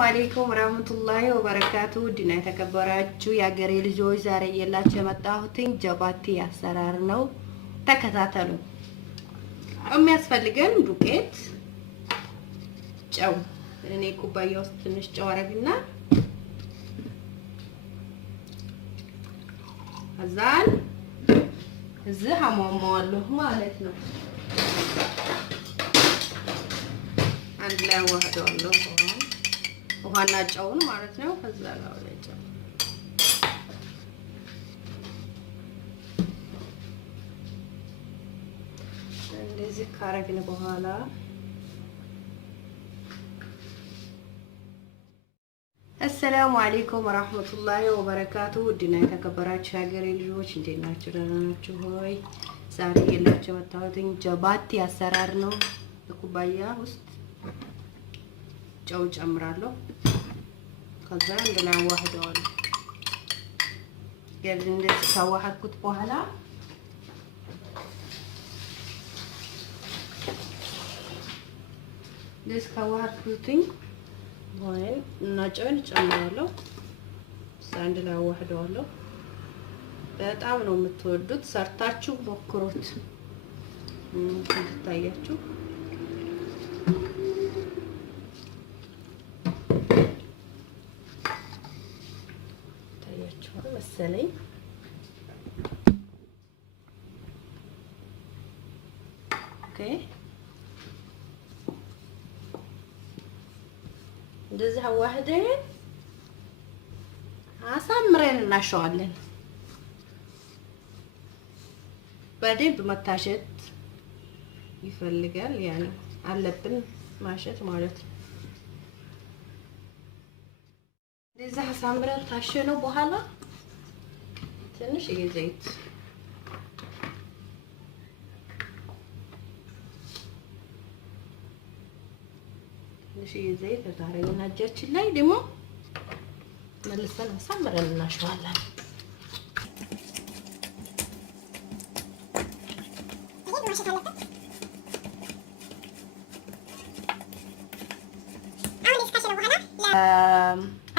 አለይኩም ወራህመቱላሂ ወበረካቱ ዲና የተከበራችሁ የአገሬ ልጆች ዛሬ የላችሁ የመጣሁትኝ ጀባቲ አሰራር ነው። ተከታተሉ። የሚያስፈልገን ዱቄት፣ ጨው፣ እኔ ኩባያ ውስጥ ትንሽ ጨው አረግና አዛን እዚህ አሟሟዋለሁ ማለት ነው። አንድ ላይ አዋህደዋለሁ ውሃና ጨውን ማለት ነው። ከዛ ላይ ጨው እንደዚህ ካረግን በኋላ አሰላሙ አለይኩም ወራህመቱላሂ ወበረካቱ ውድና የተከበራችሁ የሀገሬ ልጆች እንዴት ናችሁ? ደህና ናችሁ ሆይ? ዛሬ የላችሁ የመጣሁትኝ ጀባቲ አሰራር ነው። በኩባያ ውስጥ ጨው ጨምራለሁ። ከዛ እንደላ አዋህደዋለሁ። እንደዚህ ካዋሃድኩት በኋላ እንደዚህ ካዋሃድኩትኝ ወይን እና ጨውን ጨምራለሁ። እንደላ አዋህደዋለሁ። በጣም ነው የምትወዱት፣ ሰርታችሁ ሞክሩት እንድታያችሁ። መሰለኝ ኦኬ። እንደዚህ አዋህደን አሳምረን እናሸዋለን። በደንብ መታሸት ይፈልጋል፣ ያኔ አለብን ማሸት ማለት ነው። እንደዚህ አሳምረን ታሸነው በኋላ ትንሽ ዘይት ታረግና እጃችን ላይ ደግሞ መልሰን አሳምረን እናሸዋለን።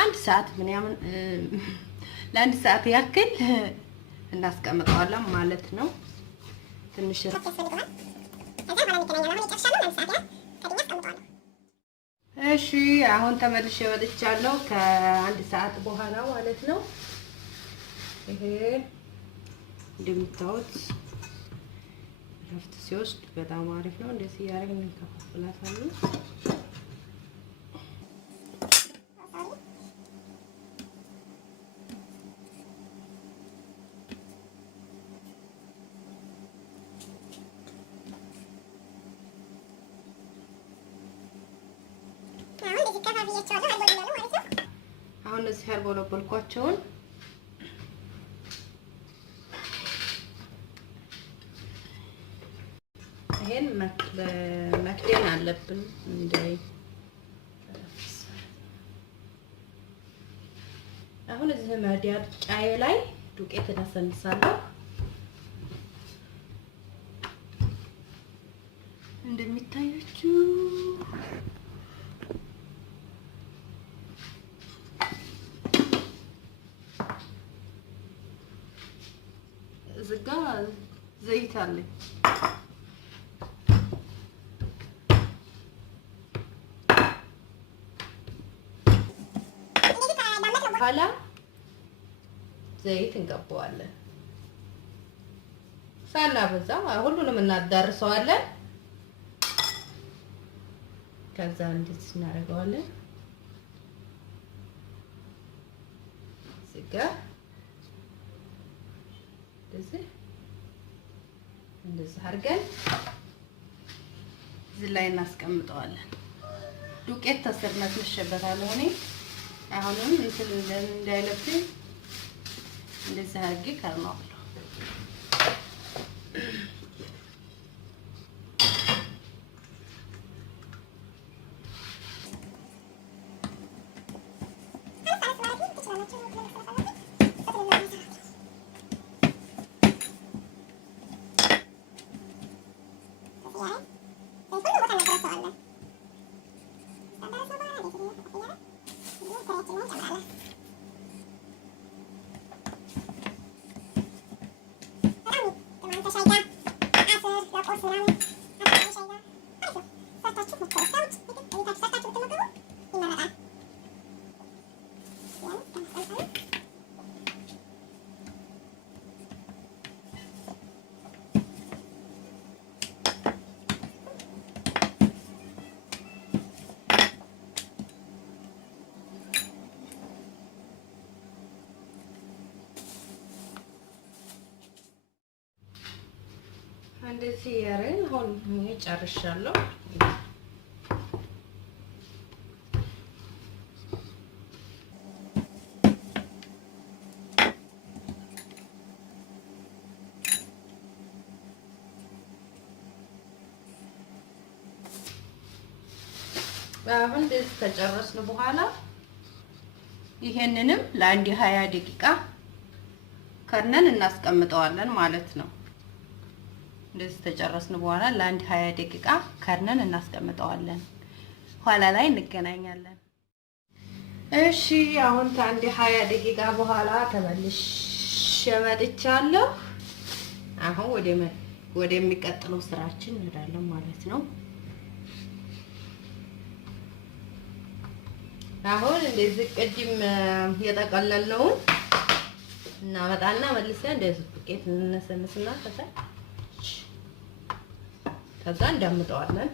አንድ ሰዓት ምናምን ለአንድ ሰዓት ያክል እናስቀምጠዋለን ማለት ነው። ትንሽ እሺ፣ አሁን ተመልሼ ወጥቻለሁ ከአንድ ሰዓት በኋላ ማለት ነው። ይሄ እንደምታዩት ረፍት ሲወስድ በጣም አሪፍ ነው። እንደዚህ ያደርግን እንከፋፍላታለን። አሁን እዚህ ያልቦለቦልኳቸውን ይሄን መክደን አለብን። አሁን እዚህ መዳጫዬ ላይ ዱቄት እናሰንሳለሁ። እንደሚታያችሁ ዝጋ ዘይት አለኝ። በኋላ ዘይት እንቀባዋለን። ሳናበዛ ሁሉንም እናዳርሰዋለን። ከዛ እንደዚህ እናደርገዋለን። ዝጋ እንደዚህ አድርገን እዚህ ላይ እናስቀምጠዋለን። ዱቄት ተሰርነት ልሸበታለሁ እኔ አሁንም እንትን እንዳይለብኝ እንደዚህ አድርጌ ከርነዋለሁ። እንደዚህ ያረን አሁን ጨርሻለሁ። አሁን እንደዚህ ከጨረስን በኋላ ይሄንንም ለአንድ 20 ደቂቃ ከርነን እናስቀምጠዋለን ማለት ነው። እንደዚህ ተጨረስን በኋላ ለአንድ 20 ደቂቃ ከርነን እናስቀምጠዋለን። ኋላ ላይ እንገናኛለን። እሺ አሁን ከአንድ 20 ደቂቃ በኋላ ተመልሼ መጥቻለሁ። አሁን ወደሚቀጥለው ስራችን እንሄዳለን ማለት ነው። አሁን እንደዚህ ቅድም የጠቀለልነውን እናመጣና መልሰን እንደዚህ ዱቄት እንነሰንስና ከዛ እንዳምጠዋለን።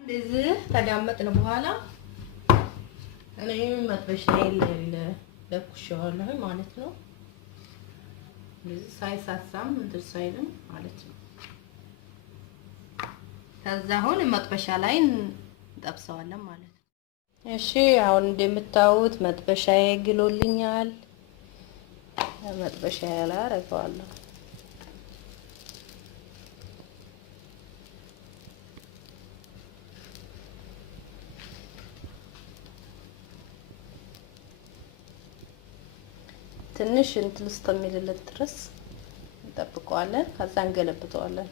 እንደዚህ ተዳመጥን በኋላ እኔ መጥበሻዬን ለኩሼዋለሁ ማለት ነው። እንደዚህ ሳይሳሳም እንትን ሳይልም ማለት ነው። ከዛ አሁን መጥበሻ ላይ እንጠብሰዋለን ማለት ነው። እሺ አሁን እንደምታዩት መጥበሻዬ ግሎልኛል። መጥበሻዬ ላይ አደርገዋለሁ። ትንሽ እንትን እስከሚልለት ድረስ እንጠብቀዋለን። ከዛ እንገለብጠዋለን።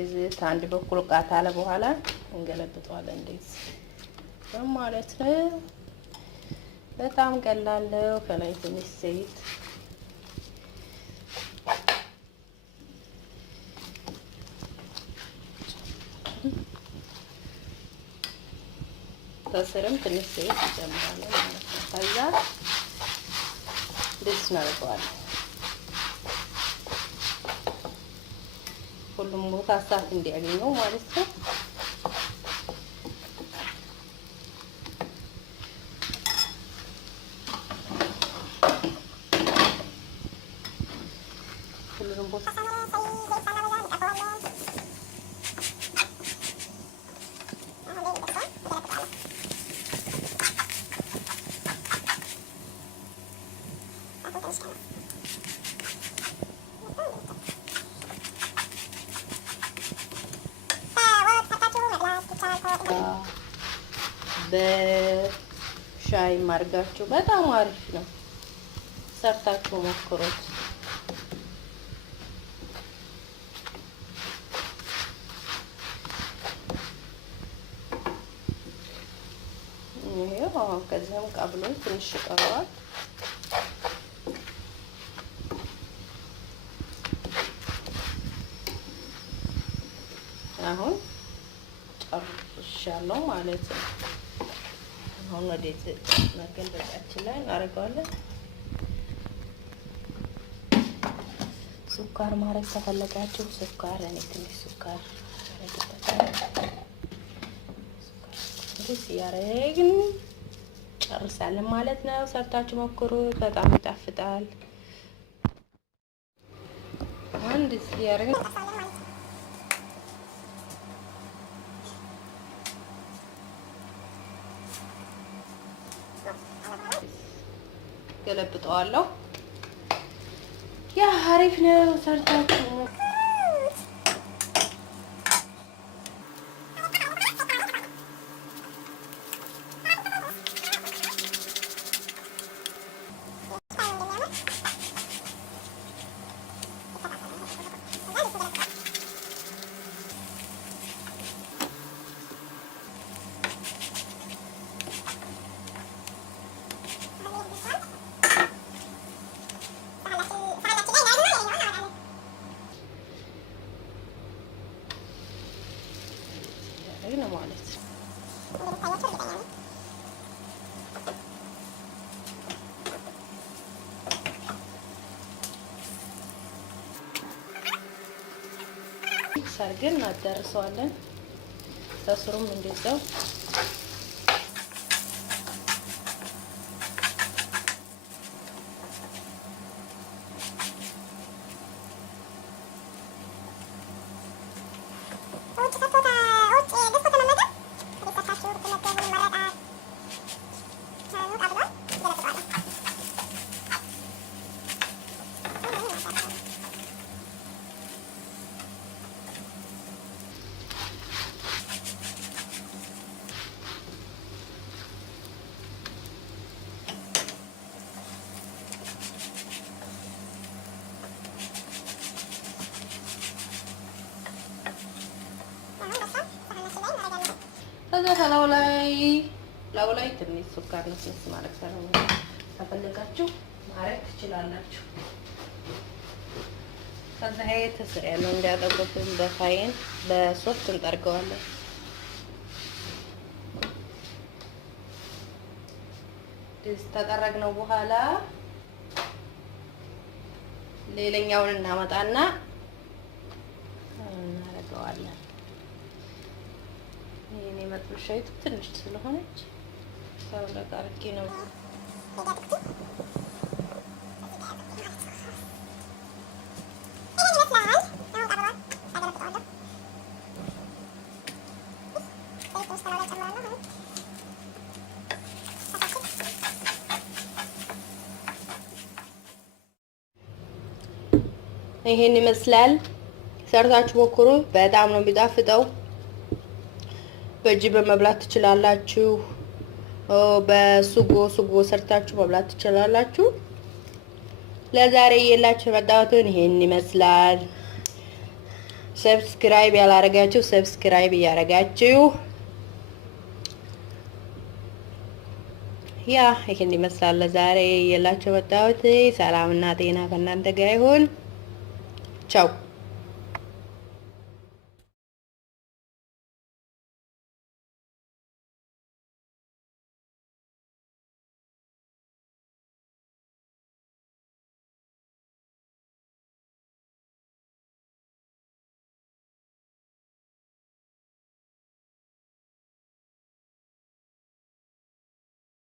እዚህ አንድ በኩል ቃታ አለ በኋላ እንገለብጠዋለን። እንደዚህ ማለት ነው። በጣም ቀላል ነው። ከላይ ትንሽ ዘይት ከስርም ትንሽ ዘይት እንጨምራለን ማለት ነው። ከዛ እንደዚህ እናደርገዋለን። ሁሉም ቦታ እሳት እንዲያገኘው ማለት ነው። ሁሉም ቦታ በሻይ ማርጋችሁ በጣም አሪፍ ነው። ሰርታችሁ ሞክሩት። ይሄው ከዛም ቀብሎ ትንሽ ቀረዋል። አሁን ጨርሻለሁ ማለት ነው። አሁን ወደዚህ መገልበጫችን ላይ እናደርገዋለን። ሱካር ማድረግ ከፈለጋችሁ ሱካር፣ እኔ ትንሽ ሱካር አደርግበታለሁ። እንደዚህ ያረግን ጨርሳለን ማለት ነው። ሰርታችሁ ሞክሩት፣ በጣም ይጣፍጣል። አንድ እዚህ ያረግን ገለብጠዋለሁ። ያ አሪፍ ነው። ሰርታችሁ ሰርገን እናዳርሰዋለን። ከስሩም እንደዛው ከዛ ላዩ ላይ ትንሽ ሱካር ነስነስ ማድረግ ከፈለጋችሁ ማድረግ ትችላላችሁ። ከዛ ይሄ ተስር ያለው እንዲያጠቁብን በፋይን በሶፍት እንጠርገዋለን። ተጠረግነው በኋላ ሌላኛውን እናመጣና እናደርገዋለን። ይሄኔ መጥበሻይቱ ትንሽ ስለሆነች ሳውንድ አርጌ ነው። ይሄን ይመስላል። ሰርታችሁ ሞክሩ። በጣም ነው የሚጣፍጠው። በእጅ በመብላት ትችላላችሁ። በሱጎ ሰርታችሁ መብላት ትችላላችሁ። ለዛሬ የላችሁ መጣሁትን ይሄን ይመስላል። ሰብስክራይብ ያላረጋችሁ ሰብስክራይብ እያረጋችሁ ይሄን ይመስላል። ለዛሬ የላችሁ መጣሁት። ሰላምና ጤና ከእናንተ ጋር ይሁን። ቻው